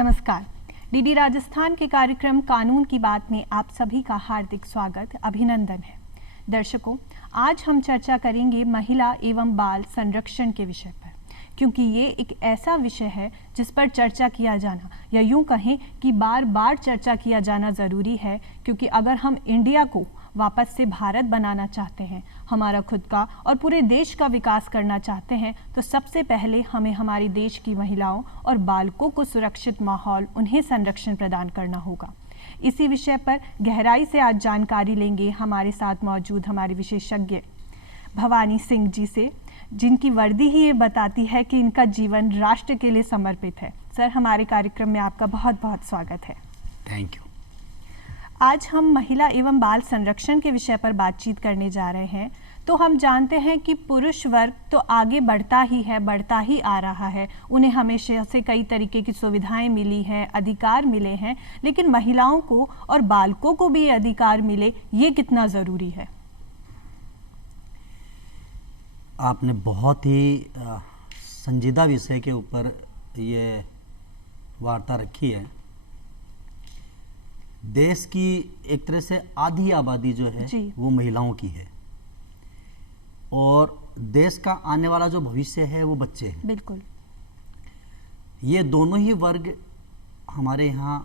नमस्कार। डीडी राजस्थान के कार्यक्रम कानून की बात में आप सभी का हार्दिक स्वागत, अभिनंदन है। दर्शकों, आज हम चर्चा करेंगे महिला एवं बाल संरक्षण के विषय पर, क्योंकि ये एक ऐसा विषय है जिस पर चर्चा किया जाना, या यूं कहें कि बार बार चर्चा किया जाना ज़रूरी है, क्योंकि अगर हम इंडिया को वापस से भारत बनाना चाहते हैं, हमारा खुद का और पूरे देश का विकास करना चाहते हैं, तो सबसे पहले हमें हमारे देश की महिलाओं और बालकों को सुरक्षित माहौल, उन्हें संरक्षण प्रदान करना होगा। इसी विषय पर गहराई से आज जानकारी लेंगे हमारे साथ मौजूद हमारे विशेषज्ञ भवानी सिंह जी से, जिनकी वर्दी ही ये बताती है कि इनका जीवन राष्ट्र के लिए समर्पित है। सर, हमारे कार्यक्रम में आपका बहुत बहुत स्वागत है। Thank you. आज हम महिला एवं बाल संरक्षण के विषय पर बातचीत करने जा रहे हैं। तो हम जानते हैं कि पुरुष वर्ग तो आगे बढ़ता ही आ रहा है, उन्हें हमेशा से कई तरीके की सुविधाएं मिली हैं, अधिकार मिले हैं, लेकिन महिलाओं को और बालकों को भी ये अधिकार मिले, ये कितना ज़रूरी है? आपने बहुत ही संजीदा विषय के ऊपर ये वार्ता रखी है। देश की एक तरह से आधी आबादी जो है वो महिलाओं की है, और देश का आने वाला जो भविष्य है वो बच्चे हैं। बिल्कुल। ये दोनों ही वर्ग हमारे यहाँ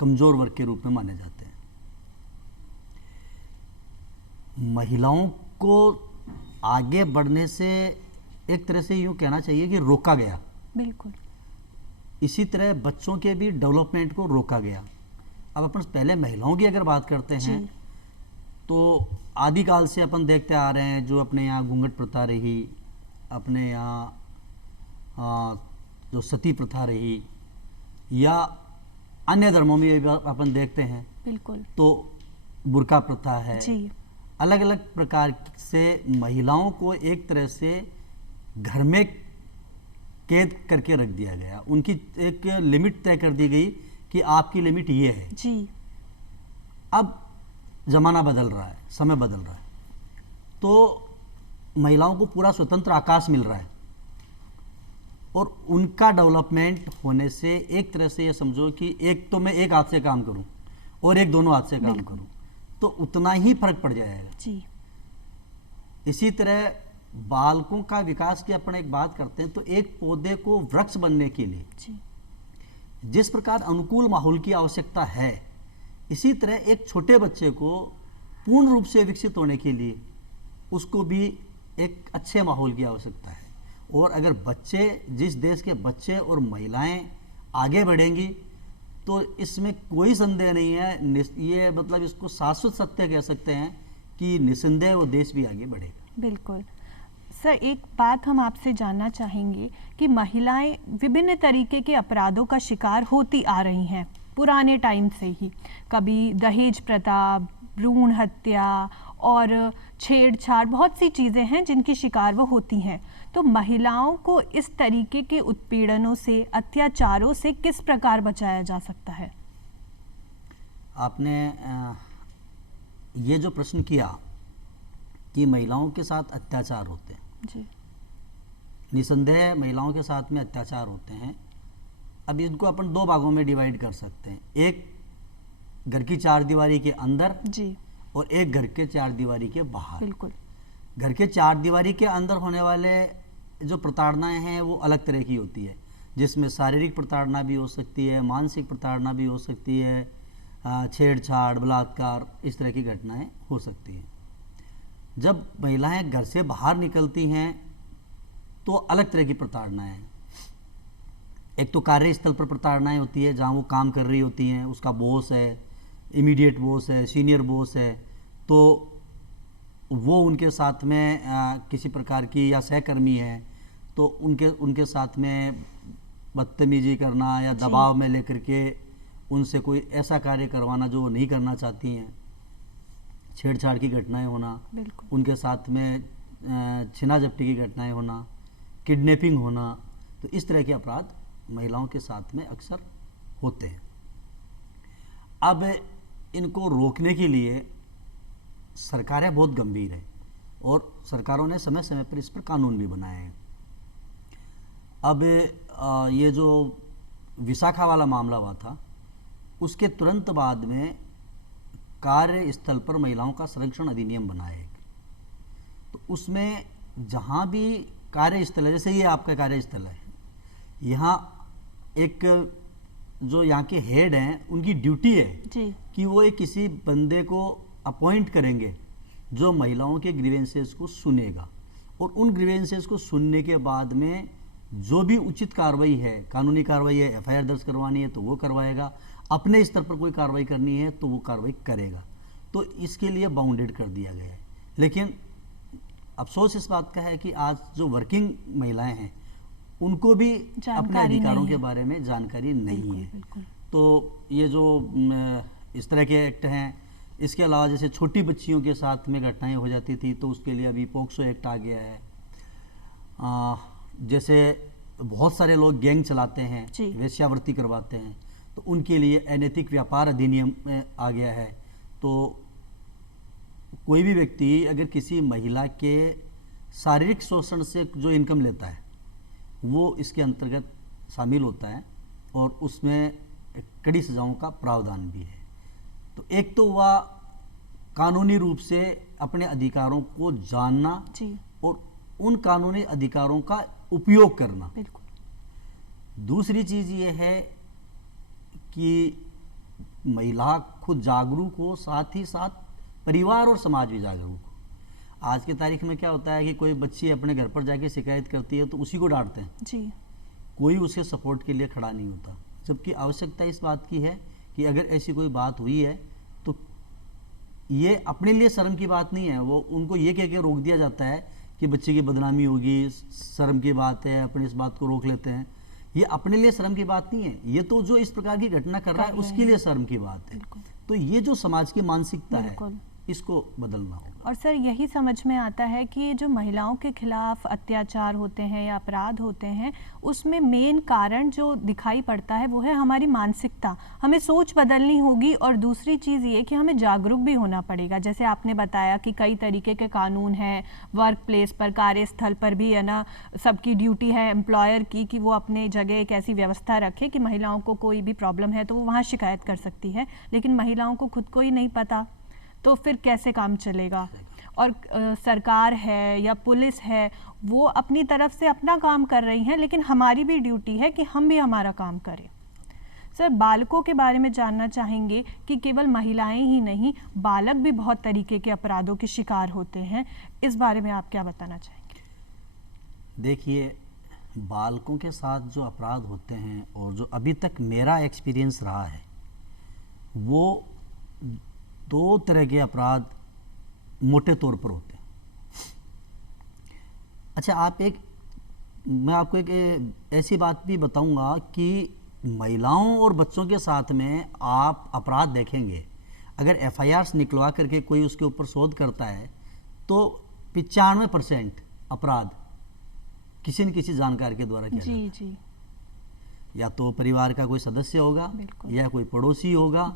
कमज़ोर वर्ग के रूप में माने जाते हैं। महिलाओं को आगे बढ़ने से एक तरह से यूँ कहना चाहिए कि रोका गया। बिल्कुल। इसी तरह बच्चों के भी डेवलपमेंट को रोका गया। अब अपन पहले महिलाओं की अगर बात करते हैं तो आदिकाल से अपन देखते आ रहे हैं, जो अपने यहाँ घूंघट प्रथा रही, अपने यहाँ जो सती प्रथा रही, या अन्य धर्मों में भी अपन देखते हैं। बिल्कुल। तो बुर्का प्रथा है। अलग अलग प्रकार से महिलाओं को एक तरह से घर में कैद करके रख दिया गया। उनकी एक लिमिट तय कर दी गई कि आपकी लिमिट ये है जी। अब ज़माना बदल रहा है, समय बदल रहा है, तो महिलाओं को पूरा स्वतंत्र आकाश मिल रहा है, और उनका डेवलपमेंट होने से एक तरह से ये समझो कि एक तो मैं एक हाथ से काम करूं और एक दोनों हाथ से काम करूं, तो उतना ही फर्क पड़ जाएगा जी। इसी तरह बालकों का विकास की अपन एक बात करते हैं, तो एक पौधे को वृक्ष बनने के लिए जी जिस प्रकार अनुकूल माहौल की आवश्यकता है, इसी तरह एक छोटे बच्चे को पूर्ण रूप से विकसित होने के लिए उसको भी एक अच्छे माहौल की आवश्यकता है। और अगर बच्चे, जिस देश के बच्चे और महिलाएं आगे बढ़ेंगी, तो इसमें कोई संदेह नहीं है, ये मतलब इसको शाश्वत सत्य कह सकते हैं कि निसंदेह वो देश भी आगे बढ़ेगा। बिल्कुल। सर, एक बात हम आपसे जानना चाहेंगे कि महिलाएं विभिन्न तरीके के अपराधों का शिकार होती आ रही हैं पुराने टाइम से ही। कभी दहेज प्रथा, भ्रूण हत्या और छेड़छाड़, बहुत सी चीज़ें हैं जिनकी शिकार वो होती हैं। तो महिलाओं को इस तरीके के उत्पीड़नों से, अत्याचारों से किस प्रकार बचाया जा सकता है? आपने ये जो प्रश्न किया कि महिलाओं के साथ अत्याचार होते हैं जी। निसंदेह महिलाओं के साथ में अत्याचार होते हैं। अब इनको अपन दो भागों में डिवाइड कर सकते हैं, एक घर की चार दीवारी के अंदर जी, और एक घर के चार दीवारी के बाहर। बिल्कुल। घर के चार दीवारी के अंदर होने वाले जो प्रताड़नाएं हैं वो अलग तरह की होती है, जिसमें शारीरिक प्रताड़ना भी हो सकती है, मानसिक प्रताड़ना भी हो सकती है, छेड़छाड़, बलात्कार, इस तरह की घटनाएं हो सकती हैं। जब महिलाएं घर से बाहर निकलती हैं तो अलग तरह की प्रताड़नाएं हैं। एक तो कार्यस्थल पर प्रताड़नाएं होती है, जहाँ वो काम कर रही होती हैं, उसका बॉस है, इमीडिएट बॉस है, सीनियर बॉस है, तो वो उनके साथ में किसी प्रकार की, या सहकर्मी है तो उनके साथ में बदतमीजी करना या दबाव में लेकर के उनसे कोई ऐसा कार्य करवाना जो वो नहीं करना चाहती हैं, छेड़छाड़ की घटनाएं होना, उनके साथ में छीना झपटी की घटनाएं होना, किडनैपिंग होना, तो इस तरह के अपराध महिलाओं के साथ में अक्सर होते हैं। अब इनको रोकने के लिए सरकारें बहुत गंभीर हैं, और सरकारों ने समय समय पर इस पर कानून भी बनाए हैं। अब ये जो विशाखा वाला मामला हुआ था, उसके तुरंत बाद में कार्यस्थल पर महिलाओं का संरक्षण अधिनियम बना है। तो उसमें जहाँ भी कार्यस्थल है, जैसे ये आपका कार्यस्थल है, यहाँ एक जो यहाँ के हेड हैं उनकी ड्यूटी है जी। कि वो एक किसी बंदे को अपॉइंट करेंगे जो महिलाओं के ग्रीवेंसेस को सुनेगा, और उन ग्रीवेंसेस को सुनने के बाद में जो भी उचित कार्रवाई है, कानूनी कार्रवाई है, एफआईआर दर्ज करवानी है तो वो करवाएगा, अपने स्तर पर कोई कार्रवाई करनी है तो वो कार्रवाई करेगा। तो इसके लिए बाउंडेड कर दिया गया है। लेकिन अफसोस इस बात का है कि आज जो वर्किंग महिलाएं हैं उनको भी अपने अधिकारों के बारे में जानकारी नहीं है। तो ये जो इस तरह के एक्ट हैं, इसके अलावा जैसे छोटी बच्चियों के साथ में घटनाएं हो जाती थी तो उसके लिए अभी पोक्सो एक्ट आ गया है। जैसे बहुत सारे लोग गैंग चलाते हैं, वेश्यावृत्ति करवाते हैं, तो उनके लिए अनैतिक व्यापार अधिनियम आ गया है। तो कोई भी व्यक्ति अगर किसी महिला के शारीरिक शोषण से जो इनकम लेता है वो इसके अंतर्गत शामिल होता है, और उसमें कड़ी सजाओं का प्रावधान भी है। तो एक तो हुआ कानूनी रूप से अपने अधिकारों को जानना और उन कानूनी अधिकारों का उपयोग करना। दूसरी चीज ये है कि महिला खुद जागरूक हो, साथ ही साथ परिवार और समाज भी जागरूक हो। आज की तारीख में क्या होता है कि कोई बच्ची अपने घर पर जाके शिकायत करती है तो उसी को डांटते हैं जी। कोई उसके सपोर्ट के लिए खड़ा नहीं होता, जबकि आवश्यकता इस बात की है कि अगर ऐसी कोई बात हुई है तो ये अपने लिए शर्म की बात नहीं है। वो उनको ये कह के रोक दिया जाता है कि बच्चे की बदनामी होगी, शर्म की बात है, अपनी इस बात को रोक लेते हैं। ये अपने लिए शर्म की बात नहीं है, ये तो जो इस प्रकार की घटना कर रहा है उसके लिए शर्म की बात है। तो ये जो समाज की मानसिकता है इसको बदलना होगा। और सर यही समझ में आता है कि जो महिलाओं के खिलाफ अत्याचार होते हैं या अपराध होते हैं उसमें मेन कारण जो दिखाई पड़ता है वो है हमारी मानसिकता। हमें सोच बदलनी होगी, और दूसरी चीज़ ये कि हमें जागरूक भी होना पड़ेगा। जैसे आपने बताया कि कई तरीके के कानून हैं, वर्क प्लेस पर, कार्यस्थल पर भी है ना, सबकी ड्यूटी है एम्प्लॉयर की कि वो अपने जगह एक ऐसी व्यवस्था रखे कि महिलाओं को कोई भी प्रॉब्लम है तो वो वहाँ शिकायत कर सकती है। लेकिन महिलाओं को खुद को ही नहीं पता, तो फिर कैसे काम चलेगा। और सरकार है या पुलिस है वो अपनी तरफ से अपना काम कर रही हैं, लेकिन हमारी भी ड्यूटी है कि हम भी हमारा काम करें। सर बालकों के बारे में जानना चाहेंगे कि केवल महिलाएं ही नहीं, बालक भी बहुत तरीके के अपराधों के शिकार होते हैं। इस बारे में आप क्या बताना चाहेंगे? देखिए, बालकों के साथ जो अपराध होते हैं और जो अभी तक मेरा एक्सपीरियंस रहा है वो दो तरह के अपराध मोटे तौर पर होते हैं। अच्छा, मैं आपको एक ऐसी बात भी बताऊंगा कि महिलाओं और बच्चों के साथ में आप अपराध देखेंगे, अगर एफआईआर निकलवा करके कोई उसके ऊपर शोध करता है तो 95% अपराध किसी न किसी जानकार के द्वारा किया जाता है। या तो परिवार का कोई सदस्य होगा या कोई पड़ोसी होगा।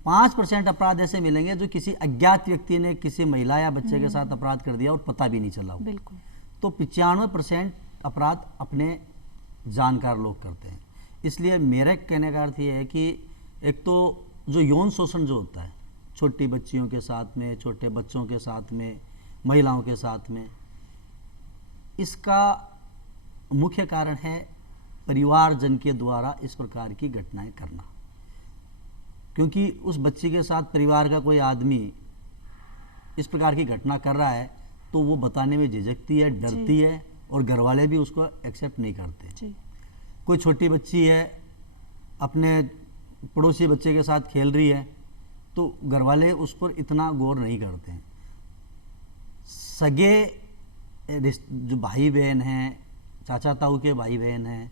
5% अपराध ऐसे मिलेंगे जो किसी अज्ञात व्यक्ति ने किसी महिला या बच्चे के साथ अपराध कर दिया और पता भी नहीं चला। तो 95% अपराध अपने जानकार लोग करते हैं। इसलिए मेरे कहने का अर्थ ये है कि एक तो जो यौन शोषण जो होता है छोटी बच्चियों के साथ में, छोटे बच्चों के साथ में, महिलाओं के साथ में, इसका मुख्य कारण है परिवारजन के द्वारा इस प्रकार की घटनाएं करना। क्योंकि उस बच्ची के साथ परिवार का कोई आदमी इस प्रकार की घटना कर रहा है तो वो बताने में झिझकती है, डरती है, और घर वाले भी उसको एक्सेप्ट नहीं करते। कोई छोटी बच्ची है अपने पड़ोसी बच्चे के साथ खेल रही है तो घर वाले उस पर इतना गौर नहीं करते हैं। सगे जो भाई बहन हैं, चाचा ताऊ के भाई बहन हैं,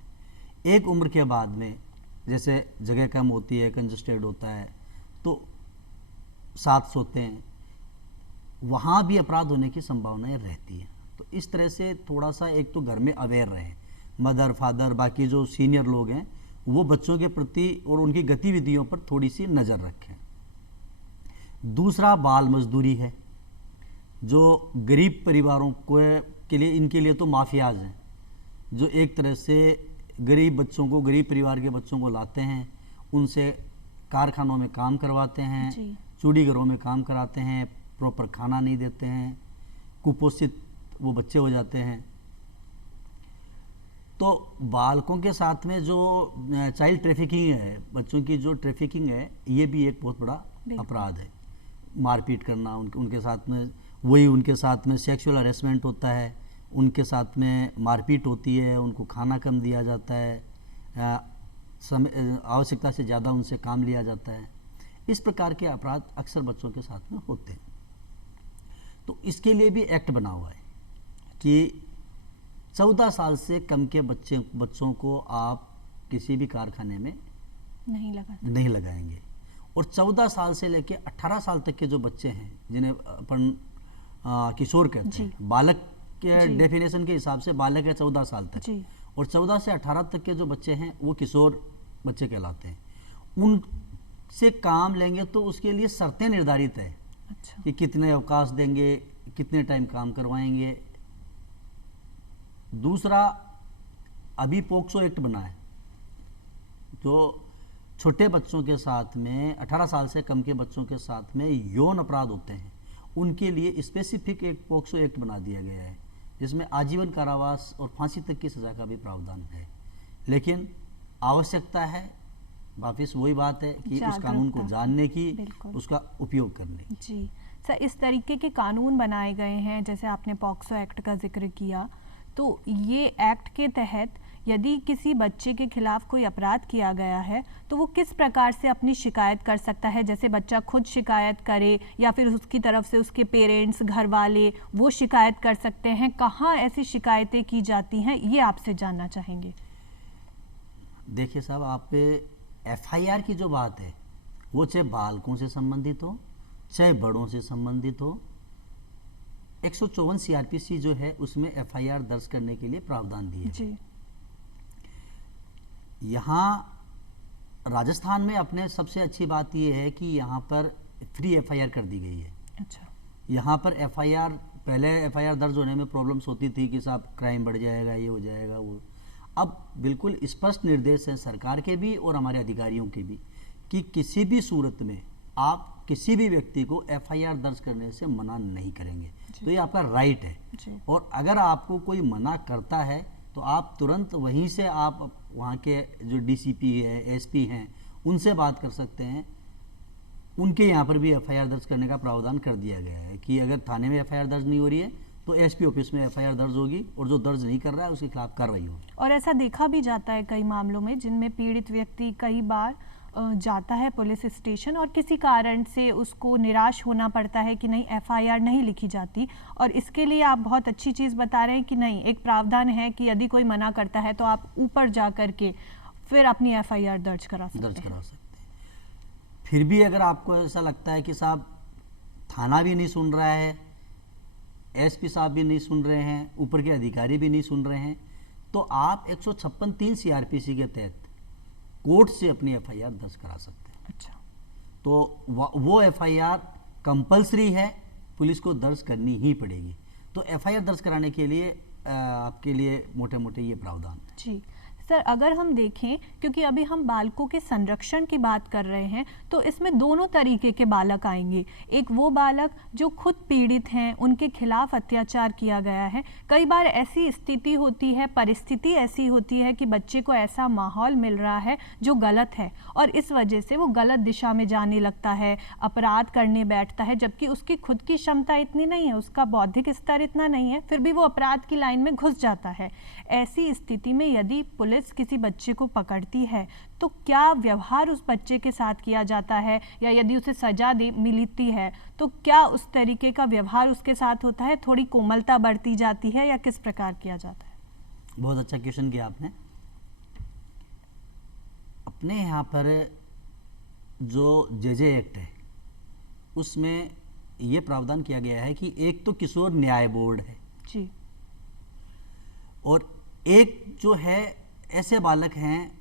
एक उम्र के बाद में जैसे जगह कम होती है, कंजस्टेड होता है, तो साथ सोते हैं, वहाँ भी अपराध होने की संभावनाएं रहती हैं। तो इस तरह से थोड़ा सा एक तो घर में अवेयर रहें, मदर फादर बाकी जो सीनियर लोग हैं वो बच्चों के प्रति और उनकी गतिविधियों पर थोड़ी सी नज़र रखें। दूसरा बाल मजदूरी है, जो गरीब परिवारों के लिए, इनके लिए तो माफियाज हैं जो एक तरह से गरीब बच्चों को, गरीब परिवार के बच्चों को लाते हैं, उनसे कारखानों में काम करवाते हैं, चूड़ी घरों में काम कराते हैं, प्रॉपर खाना नहीं देते हैं, कुपोषित वो बच्चे हो जाते हैं। तो बालकों के साथ में जो चाइल्ड ट्रैफिकिंग है, बच्चों की जो ट्रैफिकिंग है, ये भी एक बहुत बड़ा अपराध है। मारपीट करना, उनके साथ में वही, उनके साथ में सेक्सुअल हरेसमेंट होता है, उनके साथ में मारपीट होती है, उनको खाना कम दिया जाता है, आवश्यकता से ज़्यादा उनसे काम लिया जाता है। इस प्रकार के अपराध अक्सर बच्चों के साथ में होते हैं। तो इसके लिए भी एक्ट बना हुआ है कि 14 साल से कम के बच्चों को आप किसी भी कारखाने में नहीं लगाएंगे। और 14 साल से लेकर 18 साल तक के जो बच्चे हैं, जिन्हें अपन किशोर कहते हैं, बालक के डेफिनेशन के हिसाब से बालक है 14 साल तक, और 14 से 18 तक के जो बच्चे हैं वो किशोर बच्चे कहलाते हैं। उनसे काम लेंगे तो उसके लिए शर्तें निर्धारित है। अच्छा। कि कितने अवकाश देंगे, कितने टाइम काम करवाएंगे। दूसरा, अभी पोक्सो एक्ट बना है, जो छोटे बच्चों के साथ में, 18 साल से कम के बच्चों के साथ में यौन अपराध होते हैं, उनके लिए स्पेसिफिक एक पोक्सो एक्ट बना दिया गया है, जिसमें आजीवन कारावास और फांसी तक की सज़ा का भी प्रावधान है। लेकिन आवश्यकता है, वापिस वही बात है कि उस कानून को जानने की, उसका उपयोग करने की। जी सर, इस तरीके के कानून बनाए गए हैं, जैसे आपने पॉक्सो एक्ट का जिक्र किया, तो ये एक्ट के तहत यदि किसी बच्चे के खिलाफ कोई अपराध किया गया है तो वो किस प्रकार से अपनी शिकायत कर सकता है? जैसे बच्चा खुद शिकायत करे या फिर उसकी तरफ से उसके पेरेंट्स, घर वाले वो शिकायत कर सकते हैं? कहाँ ऐसी शिकायतें की जाती हैं, ये आपसे जानना चाहेंगे। देखिए साहब, आप FIR की जो बात है वो चाहे बालकों से संबंधित हो, चाहे बड़ों से संबंधित हो, 154 CRPC जो है उसमें FIR दर्ज करने के लिए प्रावधान दिए हैं। यहाँ राजस्थान में अपने सबसे अच्छी बात ये है कि यहाँ पर फ्री FIR कर दी गई है। अच्छा। यहाँ पर FIR, पहले FIR दर्ज होने में प्रॉब्लम्स होती थी कि साहब क्राइम बढ़ जाएगा, ये हो जाएगा, वो। अब बिल्कुल स्पष्ट निर्देश हैं सरकार के भी और हमारे अधिकारियों के भी कि किसी भी सूरत में आप किसी भी व्यक्ति को FIR दर्ज करने से मना नहीं करेंगे। तो ये आपका राइट है। और अगर आपको कोई मना करता है तो आप तुरंत वहीं से आप वहाँ के जो DCP है, SP हैं, उनसे बात कर सकते हैं। उनके यहाँ पर भी FIR दर्ज करने का प्रावधान कर दिया गया है कि अगर थाने में FIR दर्ज नहीं हो रही है तो SP ऑफिस में FIR दर्ज होगी, और जो दर्ज नहीं कर रहा है उसके खिलाफ कार्रवाई होगी। और ऐसा देखा भी जाता है कई मामलों में जिनमें पीड़ित व्यक्ति कई बार जाता है पुलिस स्टेशन और किसी कारण से उसको निराश होना पड़ता है कि नहीं, FIR नहीं लिखी जाती, और इसके लिए आप बहुत अच्छी चीज़ बता रहे हैं कि नहीं, एक प्रावधान है कि यदि कोई मना करता है तो आप ऊपर जा कर के फिर अपनी FIR दर्ज करा सकते हैं। फिर भी अगर आपको ऐसा लगता है कि साहब थाना भी नहीं सुन रहा है, SP साहब भी नहीं सुन रहे हैं, ऊपर के अधिकारी भी नहीं सुन रहे हैं, तो आप 156(3) CRPC के तहत कोर्ट से अपनी FIR दर्ज करा सकते हैं। अच्छा। तो वो FIR कंपलसरी है, पुलिस को दर्ज करनी ही पड़ेगी। तो FIR दर्ज कराने के लिए आपके लिए मोटे मोटे ये प्रावधान है। जी सर, अगर हम देखें, क्योंकि अभी हम बालकों के संरक्षण की बात कर रहे हैं, तो इसमें दोनों तरीके के बालक आएंगे। एक वो बालक जो खुद पीड़ित हैं, उनके खिलाफ अत्याचार किया गया है। कई बार ऐसी स्थिति होती है, परिस्थिति ऐसी होती है कि बच्चे को ऐसा माहौल मिल रहा है जो गलत है, और इस वजह से वो गलत दिशा में जाने लगता है, अपराध करने बैठता है, जबकि उसकी खुद की क्षमता इतनी नहीं है, उसका बौद्धिक स्तर इतना नहीं है, फिर भी वो अपराध की लाइन में घुस जाता है। ऐसी स्थिति में यदि पुलिस किसी बच्चे को पकड़ती है तो क्या व्यवहार उस बच्चे के साथ किया जाता है, या यदि उसे सजा मिलती है तो क्या उस तरीके का व्यवहार उसके साथ होता है, थोड़ी कोमलता बढ़ती जाती है, या किस प्रकार किया जाता है? बहुत अच्छा क्वेश्चन किया आपने। अपने यहाँ पर जो JJ एक्ट है उसमें ये प्रावधान किया गया है कि एक तो किशोर न्याय बोर्ड है जी, और एक जो है ऐसे बालक हैं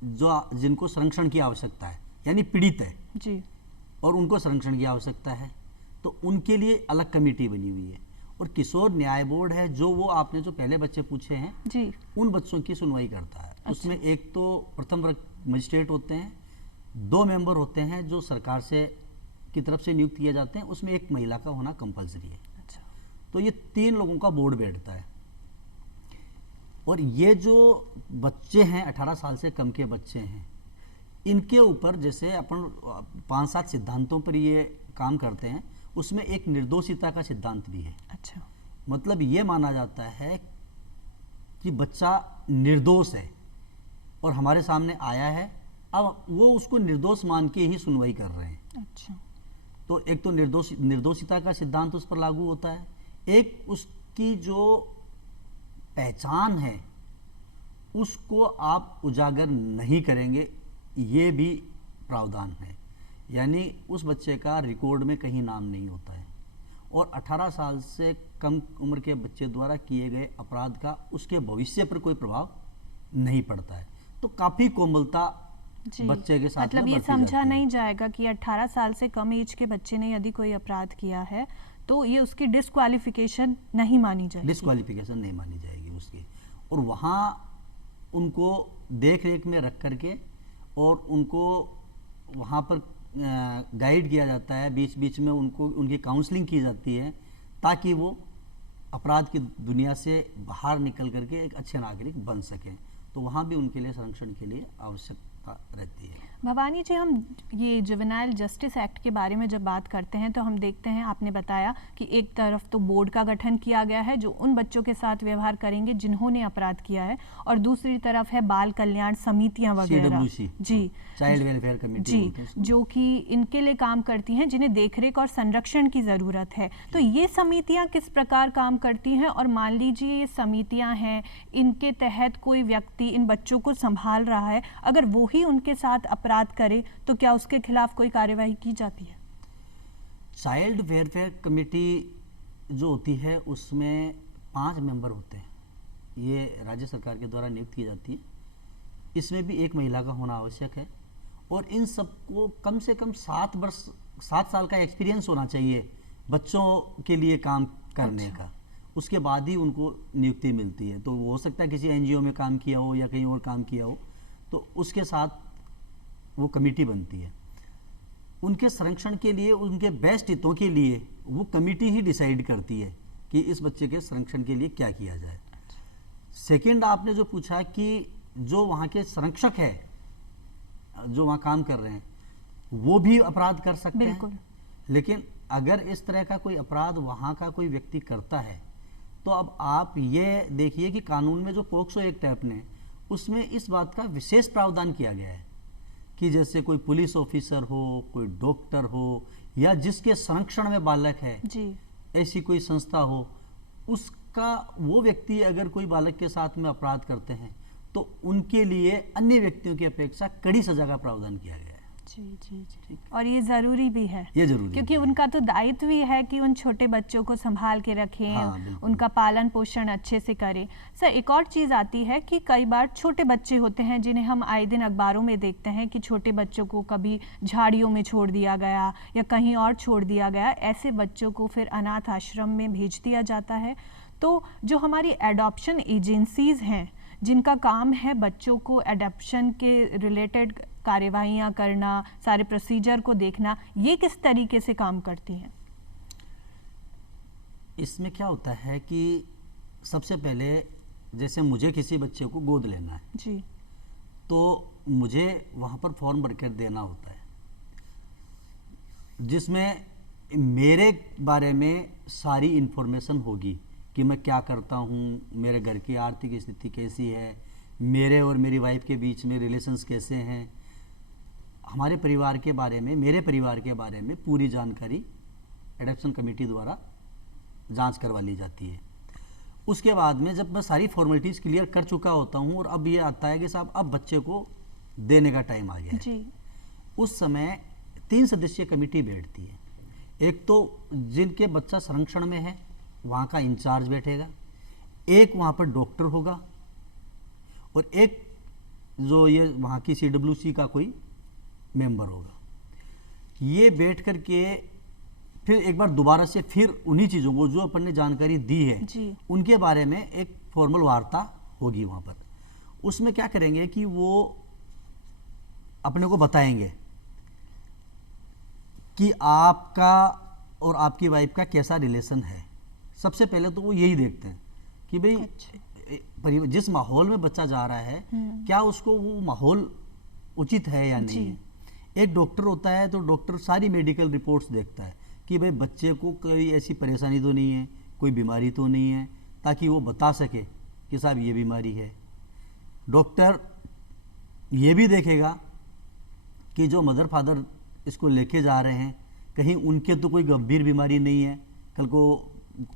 जो जिनको संरक्षण की आवश्यकता है, यानी पीड़ित है जी, और उनको संरक्षण की आवश्यकता है, तो उनके लिए अलग कमेटी बनी हुई है। और किशोर न्याय बोर्ड है जो वो आपने जो पहले बच्चे पूछे हैं जी, उन बच्चों की सुनवाई करता है। अच्छा। उसमें एक तो प्रथम वर्ग मजिस्ट्रेट होते हैं, 2 मेंबर होते हैं जो सरकार से की तरफ से नियुक्त किए जाते हैं, उसमें एक महिला का होना कंपलसरी है। अच्छा, तो ये 3 लोगों का बोर्ड बैठता है। और ये जो बच्चे हैं 18 साल से कम के बच्चे हैं, इनके ऊपर जैसे अपन 5-7 सिद्धांतों पर ये काम करते हैं, उसमें एक निर्दोषिता का सिद्धांत भी है। अच्छा, मतलब ये माना जाता है कि बच्चा निर्दोष है और हमारे सामने आया है, अब वो उसको निर्दोष मान के ही सुनवाई कर रहे हैं। अच्छा, तो एक तो निर्दोषिता का सिद्धांत उस पर लागू होता है, एक उसकी जो पहचान है उसको आप उजागर नहीं करेंगे, ये भी प्रावधान है। यानी उस बच्चे का रिकॉर्ड में कहीं नाम नहीं होता है और 18 साल से कम उम्र के बच्चे द्वारा किए गए अपराध का उसके भविष्य पर कोई प्रभाव नहीं पड़ता है। तो काफ़ी कोमलता बच्चे के साथ मतलब में ये बरती समझा जाती है। नहीं जाएगा कि 18 साल से कम एज के बच्चे ने यदि कोई अपराध किया है तो ये उसकी डिस्क्वालिफिकेशन नहीं मानी जाएगी। डिस्क्वालिफिकेशन नहीं मानी जाएगी उसकी। और वहाँ उनको देख रेख में रख करके और उनको वहाँ पर गाइड किया जाता है, बीच बीच में उनको उनकी काउंसलिंग की जाती है ताकि वो अपराध की दुनिया से बाहर निकल करके एक अच्छे नागरिक बन सकें। तो वहाँ भी उनके लिए संरक्षण के लिए आवश्यकता रहती है। भवानी जी, हम ये जुवेनाइल जस्टिस एक्ट के बारे में जब बात करते हैं तो हम देखते हैं, आपने बताया कि एक तरफ तो बोर्ड का गठन किया गया है जो उन बच्चों के साथ व्यवहार करेंगे जिन्होंने अपराध किया है, और दूसरी तरफ है बाल कल्याण समितियां वगैरह, CWC, जी, चाइल्ड वेलफेयर कमेटी जी, बोलते हैं उसको। जो कि इनके लिए काम करती हैं, जिन्हें देखरेख और संरक्षण की ज़रूरत है। तो ये समितियां किस प्रकार काम करती हैं, और मान लीजिए ये समितियां हैं, इनके तहत कोई व्यक्ति इन बच्चों को संभाल रहा है, अगर वो ही उनके साथ अपराध करे तो क्या उसके खिलाफ कोई कार्यवाही की जाती है? चाइल्ड वेलफेयर कमेटी जो होती है उसमें 5 मेंबर होते हैं, ये राज्य सरकार के द्वारा नियुक्त की जाती है। इसमें भी एक महिला का होना आवश्यक है और इन सबको कम से कम 7 साल का एक्सपीरियंस होना चाहिए बच्चों के लिए काम करने अच्छा। का। उसके बाद ही उनको नियुक्ति मिलती है। तो हो सकता है किसी NGO में काम किया हो या कहीं और काम किया हो, तो उसके साथ वो कमेटी बनती है। उनके संरक्षण के लिए, उनके बेस्ट हितों के लिए वो कमेटी ही डिसाइड करती है कि इस बच्चे के संरक्षण के लिए क्या किया जाए। सेकंड, आपने जो पूछा कि जो वहाँ के संरक्षक है, जो वहाँ काम कर रहे हैं, वो भी अपराध कर सकते बिल्कुल। हैं। लेकिन अगर इस तरह का कोई अपराध वहाँ का कोई व्यक्ति करता है तो अब आप ये देखिए कि कानून में जो पोक्सो एक्ट है अपने, उसमें इस बात का विशेष प्रावधान किया गया है कि जैसे कोई पुलिस ऑफिसर हो, कोई डॉक्टर हो, या जिसके संरक्षण में बालक है जी, ऐसी कोई संस्था हो, उसका वो व्यक्ति अगर कोई बालक के साथ में अपराध करते हैं तो उनके लिए अन्य व्यक्तियों की अपेक्षा कड़ी सजा का प्रावधान किया गया है। जी, जी, जी। और ये ज़रूरी भी है, ये जरूरी क्योंकि है। उनका तो दायित्व भी है कि उन छोटे बच्चों को संभाल के रखें, हाँ, बिल्कुल। उनका पालन पोषण अच्छे से करें। सर, एक और चीज़ आती है कि कई बार छोटे बच्चे होते हैं जिन्हें हम आए दिन अखबारों में देखते हैं कि छोटे बच्चों को कभी झाड़ियों में छोड़ दिया गया या कहीं और छोड़ दिया गया। ऐसे बच्चों को फिर अनाथ आश्रम में भेज दिया जाता है। तो जो हमारी एडॉप्शन एजेंसीज़ हैं, जिनका काम है बच्चों को एडॉप्शन के रिलेटेड कार्यवाहियाँ करना, सारे प्रोसीजर को देखना, ये किस तरीके से काम करती हैं? इसमें क्या होता है कि सबसे पहले जैसे मुझे किसी बच्चे को गोद लेना है जी, तो मुझे वहाँ पर फॉर्म भरकर देना होता है जिसमें मेरे बारे में सारी इन्फॉर्मेशन होगी कि मैं क्या करता हूँ, मेरे घर की आर्थिक स्थिति कैसी है, मेरे और मेरी वाइफ के बीच में रिलेशंस कैसे हैं, हमारे परिवार के बारे में, मेरे परिवार के बारे में पूरी जानकारी एडॉप्शन कमेटी द्वारा जांच करवा ली जाती है। उसके बाद में जब मैं सारी फॉर्मेलिटीज़ क्लियर कर चुका होता हूँ और अब ये आता है कि साहब अब बच्चे को देने का टाइम आ गया है, जी, उस समय 3 सदस्यीय कमेटी बैठती है। एक तो जिनके बच्चा संरक्षण में है वहाँ का इंचार्ज बैठेगा, एक वहाँ पर डॉक्टर होगा और एक जो ये वहाँ की CWC का कोई मेंबर होगा। ये बैठ कर के फिर एक बार दोबारा से फिर उन्हीं चीज़ों को जो अपन ने जानकारी दी है जी। उनके बारे में एक फॉर्मल वार्ता होगी वहाँ पर। उसमें क्या करेंगे कि वो अपने को बताएंगे कि आपका और आपकी वाइफ का कैसा रिलेशन है। सबसे पहले तो वो यही देखते हैं कि भाई जिस माहौल में बच्चा जा रहा है क्या उसको वो माहौल उचित है या नहीं है। एक डॉक्टर होता है तो डॉक्टर सारी मेडिकल रिपोर्ट्स देखता है कि भाई बच्चे को कोई ऐसी परेशानी तो नहीं है, कोई बीमारी तो नहीं है, ताकि वो बता सके कि साहब ये बीमारी है। डॉक्टर ये भी देखेगा कि जो मदर फादर इसको लेके जा रहे हैं कहीं उनके तो कोई गंभीर बीमारी नहीं है, कल को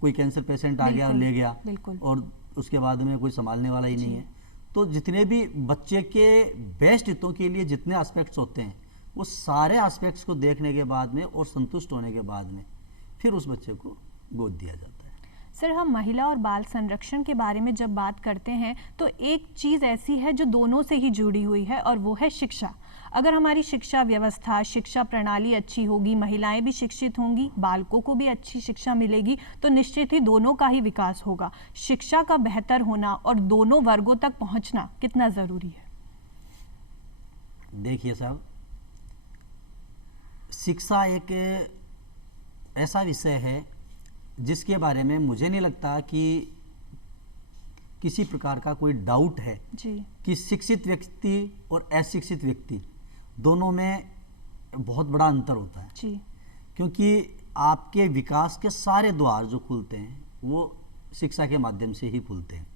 कोई कैंसर पेशेंट आ गया और ले गया और उसके बाद में कोई संभालने वाला ही नहीं है। तो जितने भी बच्चे के बेस्ट हितों के लिए जितने एस्पेक्ट्स होते हैं वो सारे एस्पेक्ट्स को देखने के बाद में और संतुष्ट होने के बाद में फिर उस बच्चे को गोद दिया जाता है। सर, हम महिला और बाल संरक्षण के बारे में जब बात करते हैं तो एक चीज़ ऐसी है जो दोनों से ही जुड़ी हुई है और वो है शिक्षा। अगर हमारी शिक्षा व्यवस्था, शिक्षा प्रणाली अच्छी होगी, महिलाएं भी शिक्षित होंगी, बालकों को भी अच्छी शिक्षा मिलेगी तो निश्चित ही दोनों का ही विकास होगा। शिक्षा का बेहतर होना और दोनों वर्गों तक पहुंचना कितना ज़रूरी है? देखिए साहब, शिक्षा एक ऐसा विषय है जिसके बारे में मुझे नहीं लगता कि किसी प्रकार का कोई डाउट है जी। कि शिक्षित व्यक्ति और अशिक्षित व्यक्ति दोनों में बहुत बड़ा अंतर होता है जी। क्योंकि आपके विकास के सारे द्वार जो खुलते हैं वो शिक्षा के माध्यम से ही खुलते हैं।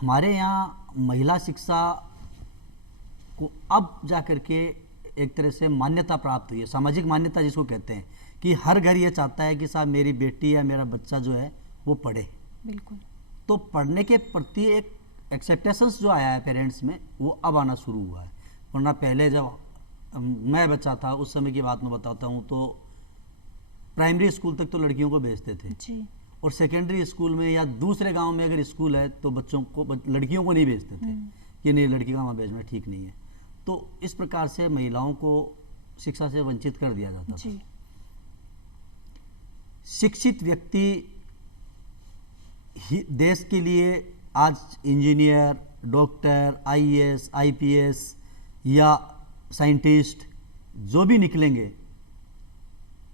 हमारे यहाँ महिला शिक्षा को अब जाकर के एक तरह से मान्यता प्राप्त हुई है, सामाजिक मान्यता जिसको कहते हैं, कि हर घर ये चाहता है कि साहब मेरी बेटी या मेरा बच्चा जो है वो पढ़े। बिल्कुल। तो पढ़ने के प्रति एक एक्सेप्टेशंस जो आया है पेरेंट्स में वो अब आना शुरू हुआ है। वरना पहले जब मैं बच्चा था उस समय की बात मैं बताता हूँ तो प्राइमरी स्कूल तक तो लड़कियों को भेजते थे जी। और सेकेंडरी स्कूल में या दूसरे गांव में अगर स्कूल है तो बच्चों को लड़कियों को नहीं भेजते थे कि नहीं लड़की का वहाँ भेजना ठीक नहीं है। तो इस प्रकार से महिलाओं को शिक्षा से वंचित कर दिया जाता था। शिक्षित व्यक्ति देश के लिए आज इंजीनियर, डॉक्टर, आईएएस, आईपीएस या साइंटिस्ट जो भी निकलेंगे,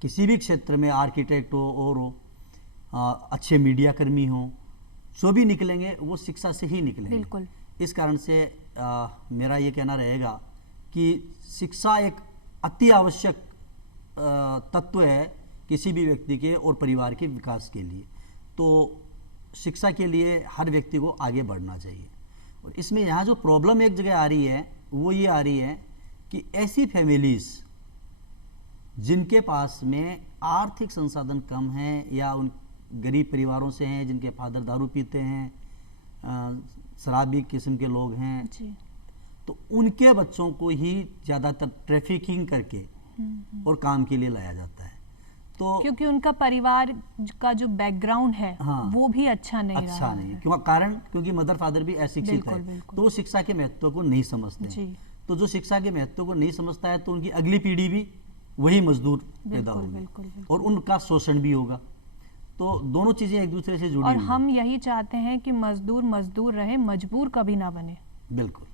किसी भी क्षेत्र में आर्किटेक्ट हो और अच्छे मीडिया कर्मी हो, जो भी निकलेंगे वो शिक्षा से ही निकलेंगे। बिल्कुल। इस कारण से मेरा ये कहना रहेगा कि शिक्षा एक अति आवश्यक तत्व है किसी भी व्यक्ति के और परिवार के विकास के लिए। तो शिक्षा के लिए हर व्यक्ति को आगे बढ़ना चाहिए। और इसमें यहाँ जो प्रॉब्लम एक जगह आ रही है वो ये आ रही है कि ऐसी फैमिलीज़ जिनके पास में आर्थिक संसाधन कम हैं या उन गरीब परिवारों से हैं जिनके फादर दारू पीते हैं, शराबी किस्म के लोग हैं जी। तो उनके बच्चों को ही ज़्यादातर ट्रैफिकिंग करके और काम के लिए लाया जाता है। तो क्योंकि उनका परिवार का जो बैकग्राउंड है वो भी अच्छा नहीं है। क्यों? कारण क्योंकि मदर फादर भी अशिक्षित है तो वो शिक्षा के महत्व को नहीं समझते जी। तो जो शिक्षा के महत्व को नहीं समझता है तो उनकी अगली पीढ़ी भी वही मजदूर पैदा होगी और उनका शोषण भी होगा। तो दोनों चीजें एक दूसरे से जुड़ी और हम यही चाहते हैं कि मजदूर मजदूर रहे, मजबूर कभी ना बने। बिल्कुल।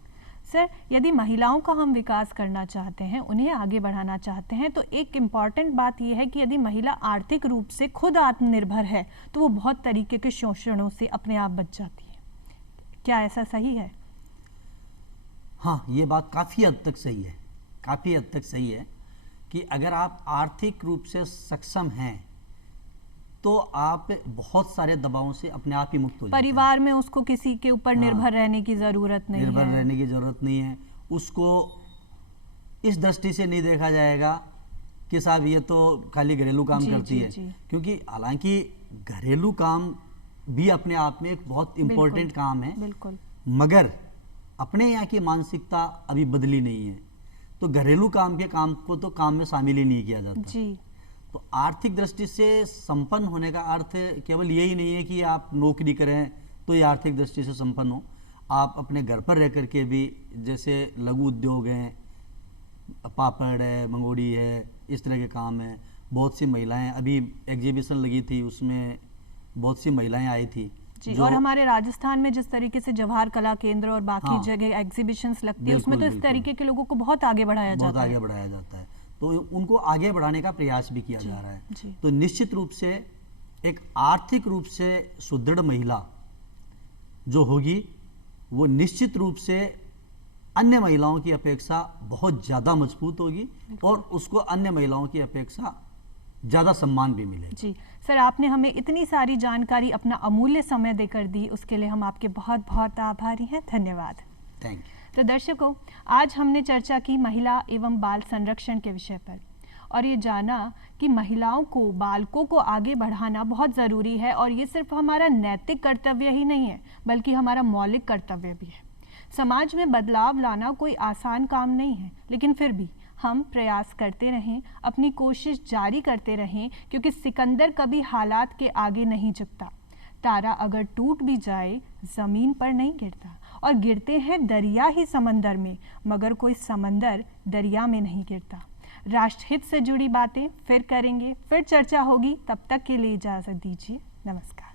सर, यदि महिलाओं का हम विकास करना चाहते हैं, उन्हें आगे बढ़ाना चाहते हैं, तो एक इम्पॉर्टेंट बात यह है कि यदि महिला आर्थिक रूप से खुद आत्मनिर्भर है तो वो बहुत तरीके के शोषणों से अपने आप बच जाती है। क्या ऐसा सही है? हाँ, ये बात काफ़ी हद तक सही है, काफ़ी हद तक सही है कि अगर आप आर्थिक रूप से सक्षम हैं तो आप बहुत सारे दबावों से अपने आप ही मुक्त हो जाते हैं। परिवार में उसको किसी के ऊपर निर्भर रहने की ज़रूरत नहीं है। निर्भर रहने की ज़रूरत नहीं है। उसको इस दृष्टि से नहीं देखा जाएगा कि साहब ये तो खाली घरेलू काम करती है, क्योंकि हालांकि घरेलू काम भी अपने आप में एक बहुत इम्पोर्टेंट काम है। बिल्कुल। मगर अपने यहाँ की मानसिकता अभी बदली नहीं है तो घरेलू काम के काम को तो काम में शामिल ही नहीं किया जाता जी। तो आर्थिक दृष्टि से संपन्न होने का अर्थ केवल यही नहीं है कि आप नौकरी करें तो ये आर्थिक दृष्टि से संपन्न हो। आप अपने घर पर रह करके भी, जैसे लघु उद्योग हैं, पापड़ है, मंगोड़ी है, इस तरह के काम हैं। बहुत सी महिलाएं, अभी एग्जीबिशन लगी थी उसमें बहुत सी महिलाएं आई थी जी। और हमारे राजस्थान में जिस तरीके से जवाहर कला केंद्र और बाकी जगह एग्जीबिशंस लगती है उसमें तो इस तरीके के लोगों को बहुत आगे बढ़ाया जाता है। तो उनको आगे बढ़ाने का प्रयास भी किया जा रहा है। तो निश्चित रूप से एक आर्थिक रूप से सुदृढ़ महिला जो होगी वो निश्चित रूप से अन्य महिलाओं की अपेक्षा बहुत ज़्यादा मजबूत होगी और उसको अन्य महिलाओं की अपेक्षा ज़्यादा सम्मान भी मिलेगा। जी सर, आपने हमें इतनी सारी जानकारी अपना अमूल्य समय देकर दी, उसके लिए हम आपके बहुत बहुत आभारी हैं। धन्यवाद। Thank you. तो दर्शकों, आज हमने चर्चा की महिला एवं बाल संरक्षण के विषय पर और ये जाना कि महिलाओं को, बालकों को आगे बढ़ाना बहुत ज़रूरी है और ये सिर्फ हमारा नैतिक कर्तव्य ही नहीं है बल्कि हमारा मौलिक कर्तव्य भी है। समाज में बदलाव लाना कोई आसान काम नहीं है, लेकिन फिर भी हम प्रयास करते रहें, अपनी कोशिश जारी करते रहें, क्योंकि सिकंदर कभी हालात के आगे नहीं झुकता। तारा अगर टूट भी जाए ज़मीन पर नहीं गिरता और गिरते हैं दरिया ही समंदर में, मगर कोई समंदर दरिया में नहीं गिरता। राष्ट्रहित से जुड़ी बातें फिर करेंगे, फिर चर्चा होगी। तब तक के लिए इजाज़त दीजिए। नमस्कार।